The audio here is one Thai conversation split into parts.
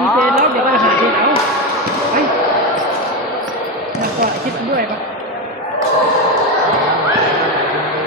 มีเจนแล้วเดี๋ยวไปหาเจนเอาไปอยากกอดไอ้คิดด้วยปะ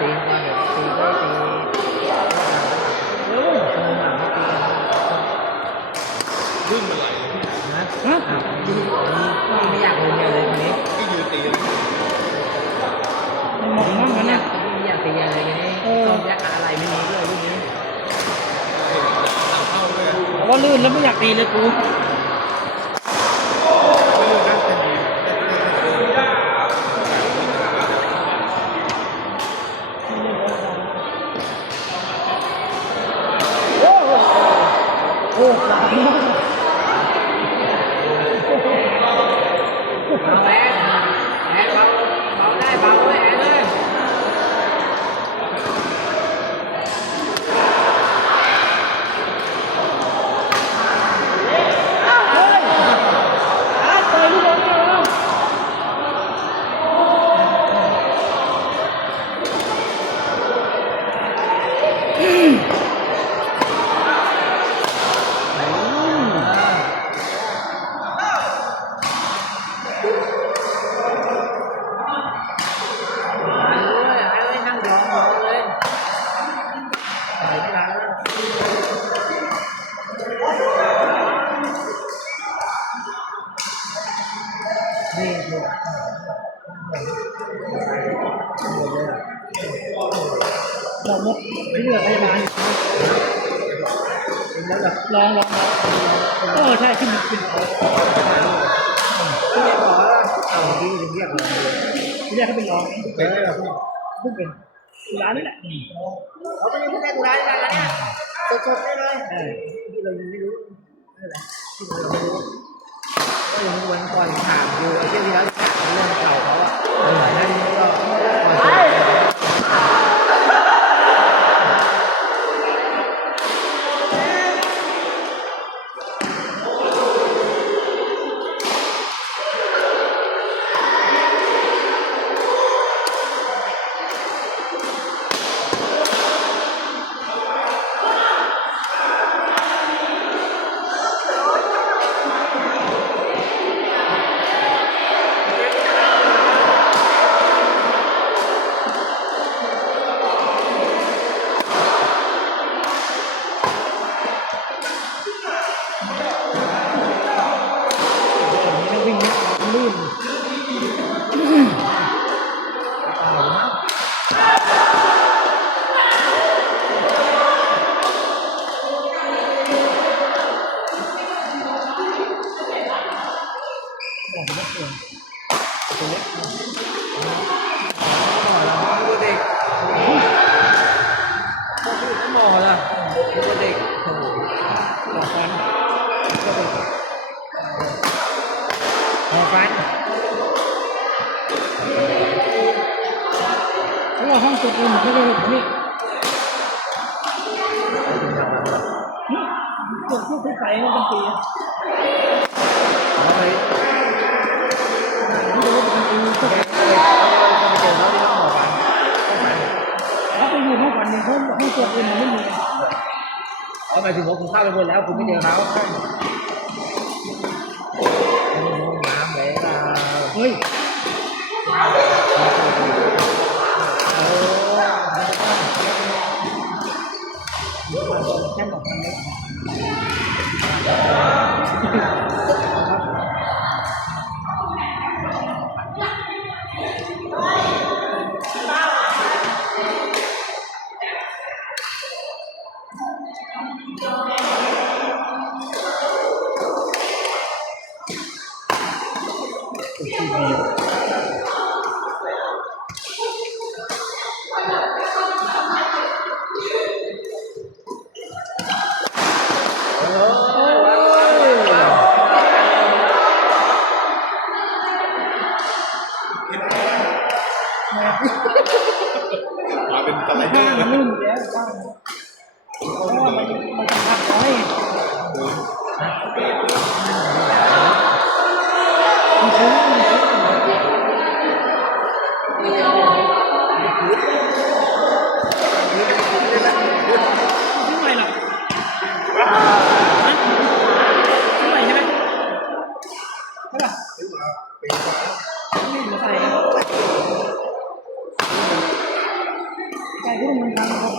ตีก่อนเดี๋ยวตีก็ตีเออตรงหลังตีกันรุ่นอะไรนะฮะอ้าวนี่นี่ไม่อยากเลยเลยคนนี้ที่ยืนตีกันมันหมองมั่งกันเนี่เนี่ยยไม่อยากตีอะไรกันนี่ต้องแยกอะไรไม่มีด้วยรุ่นนี้ หลังเข้าด้ ว่าลื่นแล้วไม่อยากตีเลยกูไม่รู้นะเป็นโอ้โหโอ้ เราหมดเลือพยาบาลอยู่แล้วแบบลองลองเออใช่ขึ้นขึ้นที่เรียกบอกว่าเอาที่เรียกเลยที่แรกเขาเป็นรองเป็นได้แบบเพิ่งเป็นร้านนี่แหละเขาไม่ได้พูดได้ตุลาได้แล้วเนี่ยสดๆได้เลยที่เรายังไม่รู้อะไรที่เราไม่รู้ก็ยังวันก่อนถามอยู่ไอ้เรื่องที่แล้ว เรื่องเก่าเขาอะเออนั่นก็ หอฟันเพราห้องตัวอื่นเขาจะแบบนี้นี่ตัวที่ใส่มันเป็นปีเอาไปนี่ตัวเป็นปีก็แกก็เลยก็ไปเจอเขาที่ห้องหอฟันเขาไปอยู่ห้องฝันหนึ่งห้องห้องตัวอื่นมันไม่มี หมายถึงว่าคุณเข้าไปบนแล้วคุณไม่เจอเขาน้ำเลยเราเฮ้ย ม่มาเป็นสไลเดอบ้านร์มันลื่นอยู่แล้วบ้านเพราะว่ามันมันจะพักน้อยมันคุ้มมันคุ้มซื้อใหม่หรอฮะซื้อใหม่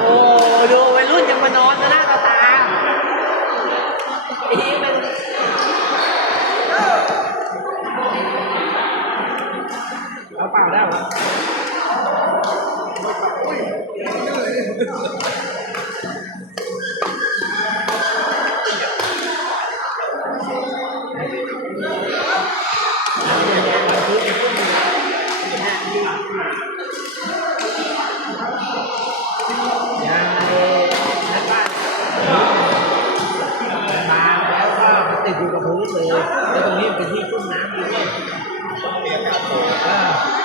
โอ้ดูวัยรุ่นยังมานอนนะหน้าตาตอันนี้เป็นแล้วเปล่าได้หรอ โถแล้วตรงนี้เป็นที่ชุ่มน้ำด้วย